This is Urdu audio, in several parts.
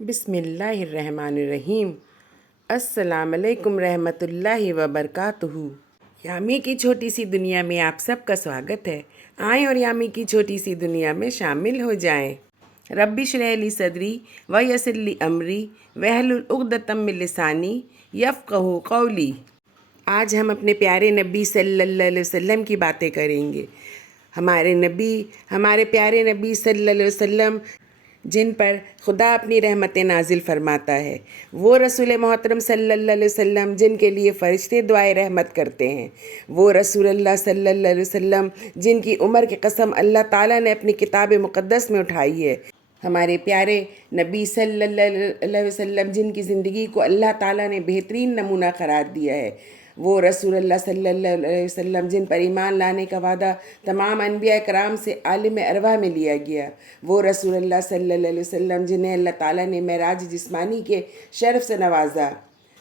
بسم اللہ الرحمن الرحیم۔ السلام علیکم رحمۃ اللہ وبرکاتہ۔ یامی کی چھوٹی سی دنیا میں آپ سب کا سواگت ہے۔ آئیں اور یامی کی چھوٹی سی دنیا میں شامل ہو جائیں۔ رب اشرح لی صدری ویسر لی امری واحلل عقدۃ من لسانی یفقہوا قولی۔ آج ہم اپنے پیارے نبی صلی اللہ علیہ وسلم کی باتیں کریں گے۔ ہمارے پیارے نبی صلی اللہ علیہ وسلم جن پر خدا اپنی رحمتیں نازل فرماتا ہے، وہ رسول محترم صلی اللہ علیہ وسلم جن کے لیے فرشتے دعائے رحمت کرتے ہیں، وہ رسول اللہ صلی اللہ علیہ وسلم جن کی عمر کی قسم اللہ تعالیٰ نے اپنی کتاب مقدس میں اٹھائی ہے، ہمارے پیارے نبی صلی اللہ علیہ وسلم جن کی زندگی کو اللہ تعالیٰ نے بہترین نمونہ قرار دیا ہے، وہ رسول اللہ صلی اللہ علیہ وسلم جن پر ایمان لانے کا وعدہ تمام انبیاء کرام سے عالم ارواح میں لیا گیا، وہ رسول اللہ صلی اللہ علیہ وسلم جنہیں اللہ تعالیٰ نے معراج جسمانی کے شرف سے نوازا،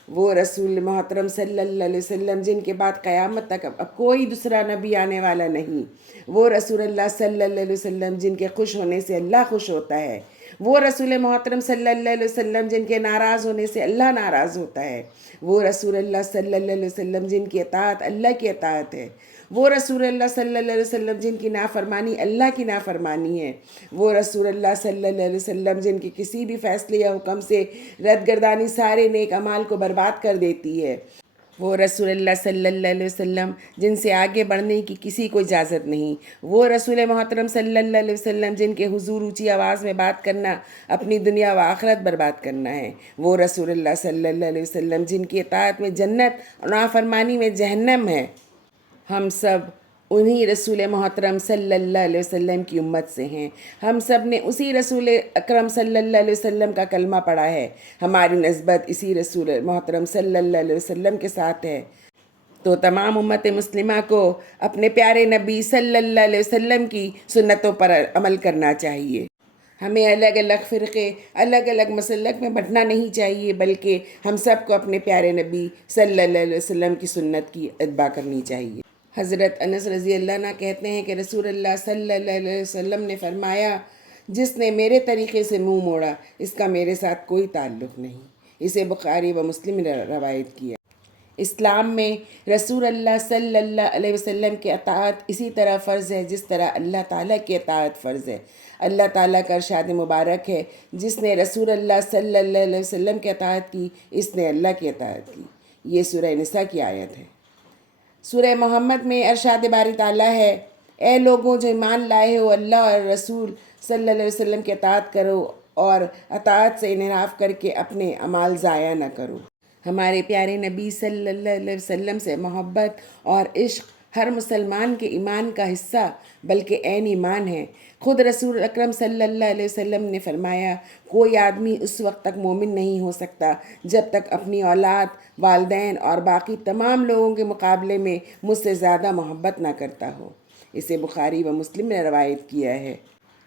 وہ رسول محترم صلی اللہ علیہ وسلم جن کے بعد قیامت تک اب کوئی دوسرا نبی آنے والا نہیں، وہ رسول اللہ صلی اللہ علیہ وسلم جن کے خوش ہونے سے اللہ خوش ہوتا ہے، وہ رسول محترم صلی اللہ علیہ وسلم جن کے ناراض ہونے سے اللہ ناراض ہوتا ہے، وہ رسول اللہ صلی اللہ علیہ وسلم جن کی اطاعت اللہ کی اطاعت ہے، وہ رسول اللہ صلی اللہ علیہ وسلم جن کی نافرمانی اللہ کی نافرمانی ہے، وہ رسول اللہ صلی اللہ علیہ وسلم جن کے کسی بھی فیصلے یا حکم سے رد گردانی سارے نیک اعمال کو برباد کر دیتی ہے، وہ رسول اللہ صلی اللہ علیہ وسلم جن سے آگے بڑھنے کی کسی کو اجازت نہیں، وہ رسول محترم صلی اللہ علیہ وسلم جن کے حضور اونچی آواز میں بات کرنا اپنی دنیا و آخرت برباد کرنا ہے، وہ رسول اللہ صلی اللہ علیہ وسلم جن کی اطاعت میں جنت اور نافرمانی میں جہنم ہے۔ ہم سب انہی رسول محترم صلی اللہ علیہ وسلم کی امت سے ہیں، ہم سب نے اسی رسول اکرم صلی اللہ علیہ وسلم کا کلمہ پڑھا ہے، ہماری نسبت اسی رسول محترم صلی اللہ علیہ وسلم کے ساتھ ہے، تو تمام امت مسلمہ کو اپنے پیارے نبی صلی اللہ علیہ وسلم کی سنتوں پر عمل کرنا چاہیے۔ ہمیں الگ الگ فرقے الگ الگ مسلک میں بٹنا نہیں چاہیے، بلکہ ہم سب کو اپنے پیارے نبی صلی اللہ علیہ وسلم کی سنت کی اتباع کرنی چاہیے۔ حضرت انس رضی اللہ عنہ کہتے ہیں کہ رسول اللہ صلی اللہ علیہ وسلم نے فرمایا، جس نے میرے طریقے سے منہ موڑا اس کا میرے ساتھ کوئی تعلق نہیں۔ اسے بخاری و مسلم نے روایت کیا۔ اسلام میں رسول اللہ صلی اللہ علیہ وسلم کی اطاعت اسی طرح فرض ہے جس طرح اللہ تعالیٰ کی اطاعت فرض ہے۔ اللہ تعالیٰ کا ارشاد مبارک ہے، جس نے رسول اللہ صلی اللہ علیہ وسلم کی اطاعت کی اس نے اللہ کی اطاعت کی۔ یہ سورہ نساء کی آیت ہے۔ سورہ محمد میں ارشاد باری تعالیٰ ہے، اے لوگوں جو ایمان لائے ہو، اللہ اور رسول صلی اللہ علیہ وسلم کی اطاعت کرو اور اطاعت سے انحراف کر کے اپنے اعمال ضائع نہ کرو۔ ہمارے پیارے نبی صلی اللہ علیہ وسلم سے محبت اور عشق ہر مسلمان کے ایمان کا حصہ بلکہ عین ایمان ہے۔ خود رسول اکرم صلی اللہ علیہ وسلم نے فرمایا، کوئی آدمی اس وقت تک مومن نہیں ہو سکتا جب تک اپنی اولاد، والدین اور باقی تمام لوگوں کے مقابلے میں مجھ سے زیادہ محبت نہ کرتا ہو۔ اسے بخاری و مسلم نے روایت کیا ہے۔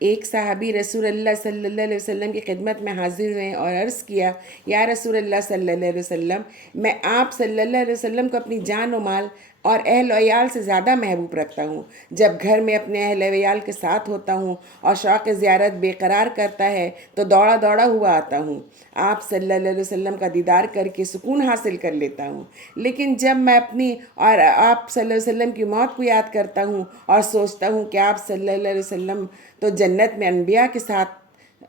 ایک صحابی رسول اللہ صلی اللہ علیہ وسلم کی خدمت میں حاضر ہوئے اور عرض کیا، یا رسول اللہ صلی اللہ علیہ وسلم، میں آپ صلی اللہ علیہ وسلم کو اپنی جان و مال اور اہل و عیال سے زیادہ محبوب رکھتا ہوں۔ جب گھر میں اپنے اہل و عیال کے ساتھ ہوتا ہوں اور شوق زیارت بے قرار کرتا ہے تو دوڑا دوڑا ہوا آتا ہوں، آپ صلی اللہ علیہ وسلم کا دیدار کر کے سکون حاصل کر لیتا ہوں، لیکن جب میں اپنی اور آپ صلی اللہ علیہ وسلم کی موت کو یاد کرتا ہوں اور سوچتا ہوں کہ آپ صلی اللہ علیہ وسلم تو جنت میں انبیاء کے ساتھ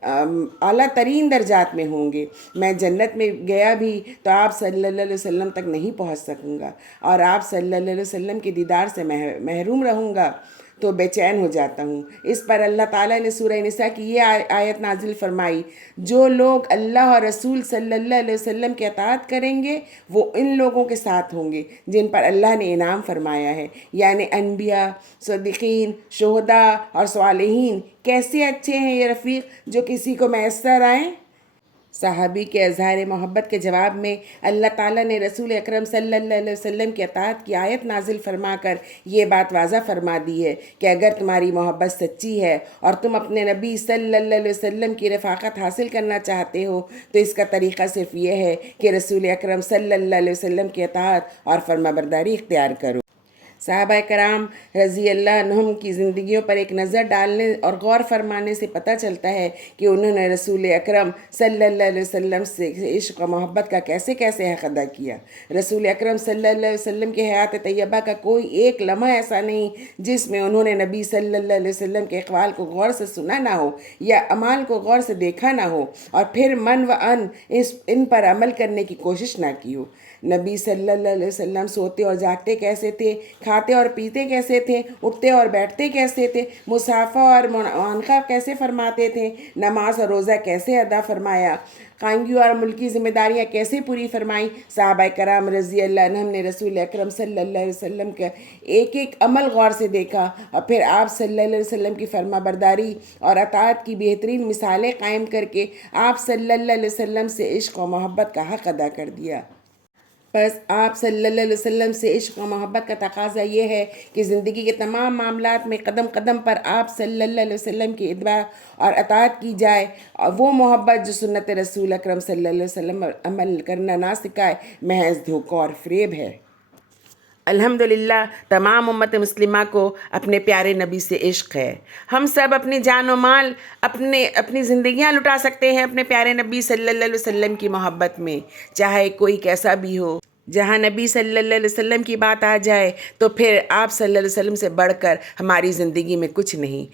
اعلیٰ ترین درجات میں ہوں گے، میں جنت میں گیا بھی تو آپ صلی اللہ علیہ وسلم تک نہیں پہنچ سکوں گا اور آپ صلی اللہ علیہ وسلم کے دیدار سے محروم رہوں گا تو بے چین ہو جاتا ہوں۔ اس پر اللہ تعالیٰ نے سورہ نساء کی یہ آیت نازل فرمائی، جو لوگ اللہ اور رسول صلی اللہ علیہ وسلم کی اطاعت کریں گے وہ ان لوگوں کے ساتھ ہوں گے جن پر اللہ نے انعام فرمایا ہے، یعنی انبیاء، صدیقین، شہداء اور صالحین۔ کیسے اچھے ہیں یہ رفیق جو کسی کو میسر آئیں۔ صحابی کے اظہار محبت کے جواب میں اللہ تعالیٰ نے رسول اکرم صلی اللہ علیہ وسلم کی اطاعت کی آیت نازل فرما کر یہ بات واضح فرما دی ہے کہ اگر تمہاری محبت سچی ہے اور تم اپنے نبی صلی اللہ علیہ وسلم کی رفاقت حاصل کرنا چاہتے ہو تو اس کا طریقہ صرف یہ ہے کہ رسول اکرم صلی اللہ علیہ وسلم کی اطاعت اور فرما برداری اختیار کرو۔ صحابہ کرام رضی اللہ عنہم کی زندگیوں پر ایک نظر ڈالنے اور غور فرمانے سے پتہ چلتا ہے کہ انہوں نے رسول اکرم صلی اللہ علیہ وسلم سے عشق و محبت کا کیسے کیسے حق ادا کیا۔ رسول اکرم صلی اللہ علیہ وسلم کے حیات طیبہ کا کوئی ایک لمحہ ایسا نہیں جس میں انہوں نے نبی صلی اللہ علیہ وسلم کے اقوال کو غور سے سنا نہ ہو یا اعمال کو غور سے دیکھا نہ ہو اور پھر من و ان ان پر عمل کرنے کی کوشش نہ کی ہو۔ نبی صلی اللہ علیہ وسلم سوتے اور جاگتے کیسے تھے، کھاتے اور پیتے کیسے تھے، اٹھتے اور بیٹھتے کیسے تھے، مصافحہ اور معانقہ کیسے فرماتے تھے، نماز اور روزہ کیسے ادا فرمایا، خانگیوں اور ملکی ذمہ داریاں کیسے پوری فرمائیں۔ صحابہ کرام رضی اللہ عنہم نے رسول اکرم صلی اللہ علیہ وسلم کا ایک ایک عمل غور سے دیکھا اور پھر آپ صلی اللہ علیہ وسلم کی فرما برداری اور اطاعت کی بہترین مثالیں قائم کر کے آپ صلی اللہ علیہ وسلم سے عشق و محبت کا حق ادا کر دیا۔ بس آپ صلی اللہ علیہ وسلم سے عشق و محبت کا تقاضا یہ ہے کہ زندگی کے تمام معاملات میں قدم قدم پر آپ صلی اللہ علیہ وسلم کی اتباع اور اطاعت کی جائے، اور وہ محبت جو سنت رسول اکرم صلی اللہ علیہ وسلم پر عمل کرنا نہ سکھائے محض دھوکہ اور فریب ہے۔ الحمدللہ تمام امت مسلمہ کو اپنے پیارے نبی سے عشق ہے۔ ہم سب اپنی جان و مال اپنی زندگیاں لٹا سکتے ہیں اپنے پیارے نبی صلی اللہ علیہ وسلم کی محبت میں، چاہے کوئی کیسا بھی ہو۔ جہاں نبی صلی اللہ علیہ وسلم کی بات آ جائے تو پھر آپ صلی اللہ علیہ وسلم سے بڑھ کر ہماری زندگی میں کچھ نہیں۔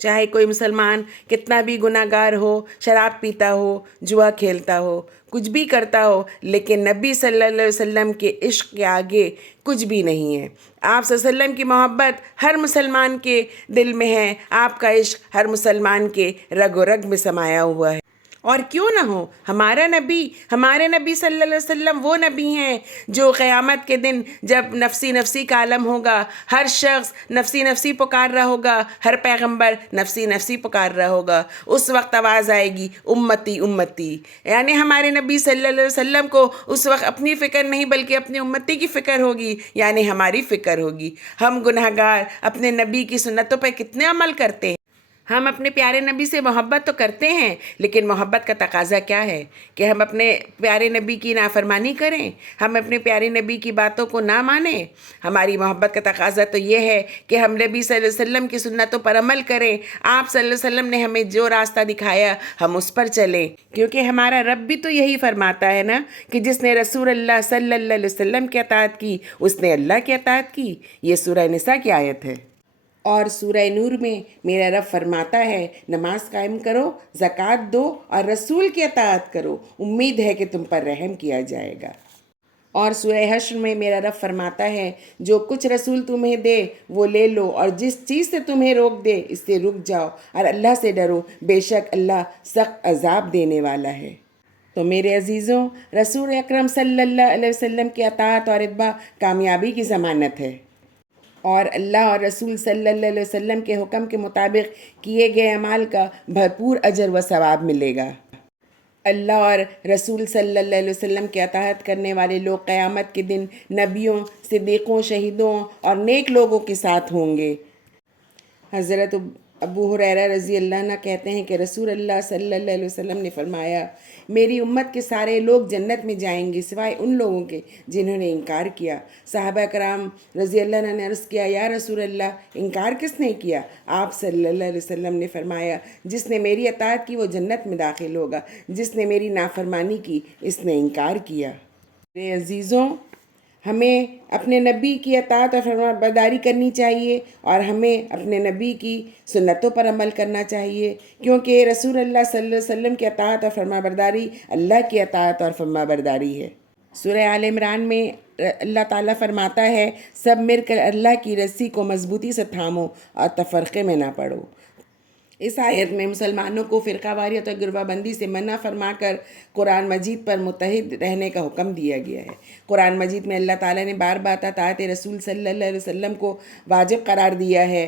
چاہے کوئی مسلمان کتنا بھی گناہ گار ہو، شراب پیتا ہو، جوا کھیلتا ہو، کچھ بھی کرتا ہو، لیکن نبی صلی اللہ علیہ وسلم کے عشق کے آگے کچھ بھی نہیں ہے۔ آپ صلی اللہ علیہ وسلم کی محبت ہر مسلمان کے دل میں ہے، آپ کا عشق ہر مسلمان کے رگ و رگ میں سمایا ہوا ہے۔ اور کیوں نہ ہو، ہمارے نبی صلی اللہ علیہ وسلم وہ نبی ہیں جو قیامت کے دن جب نفسی نفسی کا عالم ہوگا، ہر شخص نفسی نفسی پکار رہا ہوگا، ہر پیغمبر نفسی نفسی پکار رہا ہوگا، اس وقت آواز آئے گی امتی امتی، یعنی ہمارے نبی صلی اللہ علیہ وسلم کو اس وقت اپنی فکر نہیں بلکہ اپنی امتی کی فکر ہوگی، یعنی ہماری فکر ہوگی۔ ہم گناہ گار اپنے نبی کی سنتوں پہ کتنے عمل کرتے ہیں۔ ہم اپنے پیارے نبی سے محبت تو کرتے ہیں، لیکن محبت کا تقاضا کیا ہے کہ ہم اپنے پیارے نبی کی نافرمانی کریں، ہم اپنے پیارے نبی کی باتوں کو نہ مانیں۔ ہماری محبت کا تقاضا تو یہ ہے کہ ہم نبی صلی اللہ علیہ وسلم کی سنتوں پر عمل کریں، آپ صلی اللہ علیہ وسلم نے ہمیں جو راستہ دکھایا ہم اس پر چلیں، کیونکہ ہمارا رب بھی تو یہی فرماتا ہے نا کہ جس نے رسول اللہ صلی اللہ علیہ وسلم کی اطاعت کی اس نے اللہ کی اطاعت کی۔ یہ سورہ نساء کی آیت ہے۔ اور سورہ نور میں میرا رب فرماتا ہے نماز قائم کرو، زکوٰۃ دو اور رسول کی اطاعت کرو، امید ہے کہ تم پر رحم کیا جائے گا۔ اور سورہ حشر میں میرا رب فرماتا ہے جو کچھ رسول تمہیں دے وہ لے لو، اور جس چیز سے تمہیں روک دے اس سے رک جاؤ، اور اللہ سے ڈرو، بے شک اللہ سخت عذاب دینے والا ہے۔ تو میرے عزیزوں، رسول اکرم صلی اللہ علیہ وسلم کی اطاعت اور اتباع کامیابی کی ضمانت ہے، اور اللہ اور رسول صلی اللہ علیہ وسلم کے حکم کے مطابق کیے گئے اعمال کا بھرپور اجر و ثواب ملے گا۔ اللہ اور رسول صلی اللہ علیہ وسلم کی اطاعت کرنے والے لوگ قیامت کے دن نبیوں، صدیقوں، شہیدوں اور نیک لوگوں کے ساتھ ہوں گے۔ حضرت ابو ہریرہ رضی اللہ عنہ کہتے ہیں کہ رسول اللہ صلی اللہ علیہ وسلم نے فرمایا میری امت کے سارے لوگ جنت میں جائیں گے سوائے ان لوگوں کے جنہوں نے انکار کیا۔ صحابہ کرام رضی اللہ عنہ نے عرض کیا یا رسول اللہ انکار کس نے کیا؟ آپ صلی اللہ علیہ وسلم نے فرمایا جس نے میری اطاعت کی وہ جنت میں داخل ہوگا، جس نے میری نافرمانی کی اس نے انکار کیا۔ میرے عزیزوں، ہمیں اپنے نبی کی اطاعت اور فرما برداری کرنی چاہیے، اور ہمیں اپنے نبی کی سنتوں پر عمل کرنا چاہیے، کیونکہ رسول اللہ صلی اللہ علیہ وسلم کی اطاعت اور فرما برداری اللہ کی اطاعت اور فرما برداری ہے۔ سورہ آل عمران میں اللہ تعالیٰ فرماتا ہے سب مل کر اللہ کی رسی کو مضبوطی سے تھامو اور تفرقے میں نہ پڑو۔ اس آیت میں مسلمانوں کو فرقہ واریت اور گروہ بندی سے منع فرما کر قرآن مجید پر متحد رہنے کا حکم دیا گیا ہے۔ قرآن مجید میں اللہ تعالیٰ نے بار بار اطاعت رسول صلی اللہ علیہ وسلم کو واجب قرار دیا ہے،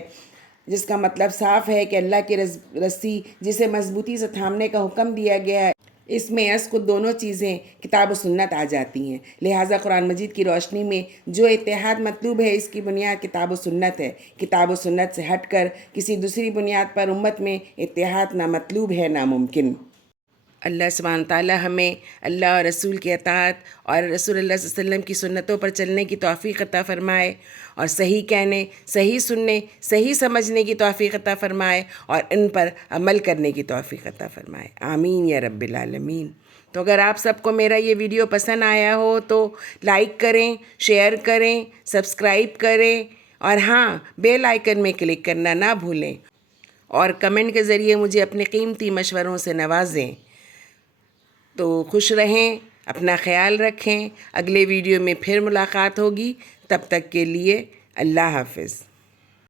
جس کا مطلب صاف ہے کہ اللہ کی رسی جسے مضبوطی سے تھامنے کا حکم دیا گیا ہے، اس میں از خود دونوں چیزیں کتاب و سنت آ جاتی ہیں۔ لہٰذا قرآن مجید کی روشنی میں جو اتحاد مطلوب ہے اس کی بنیاد کتاب و سنت ہے۔ کتاب و سنت سے ہٹ کر کسی دوسری بنیاد پر امت میں اتحاد نہ مطلوب ہے نہ ممکن۔ اللہ سبحانہ تعالیٰ ہمیں اللہ اور رسول کی اطاعت اور رسول اللہ صلی اللہ علیہ وسلم کی سنتوں پر چلنے کی توفیق عطا فرمائے، اور صحیح کہنے، صحیح سننے، صحیح سمجھنے کی توفیق عطا فرمائے، اور ان پر عمل کرنے کی توفیق عطا فرمائے، آمین یا رب العالمین۔ تو اگر آپ سب کو میرا یہ ویڈیو پسند آیا ہو تو لائک کریں، شیئر کریں، سبسکرائب کریں، اور ہاں، بیل آئیکن میں کلک کرنا نہ بھولیں، اور کمنٹ کے ذریعے مجھے اپنے قیمتی مشوروں سے نوازیں۔ تو خوش رہیں، اپنا خیال رکھیں، اگلے ویڈیو میں پھر ملاقات ہوگی، تب تک کے لیے اللہ حافظ۔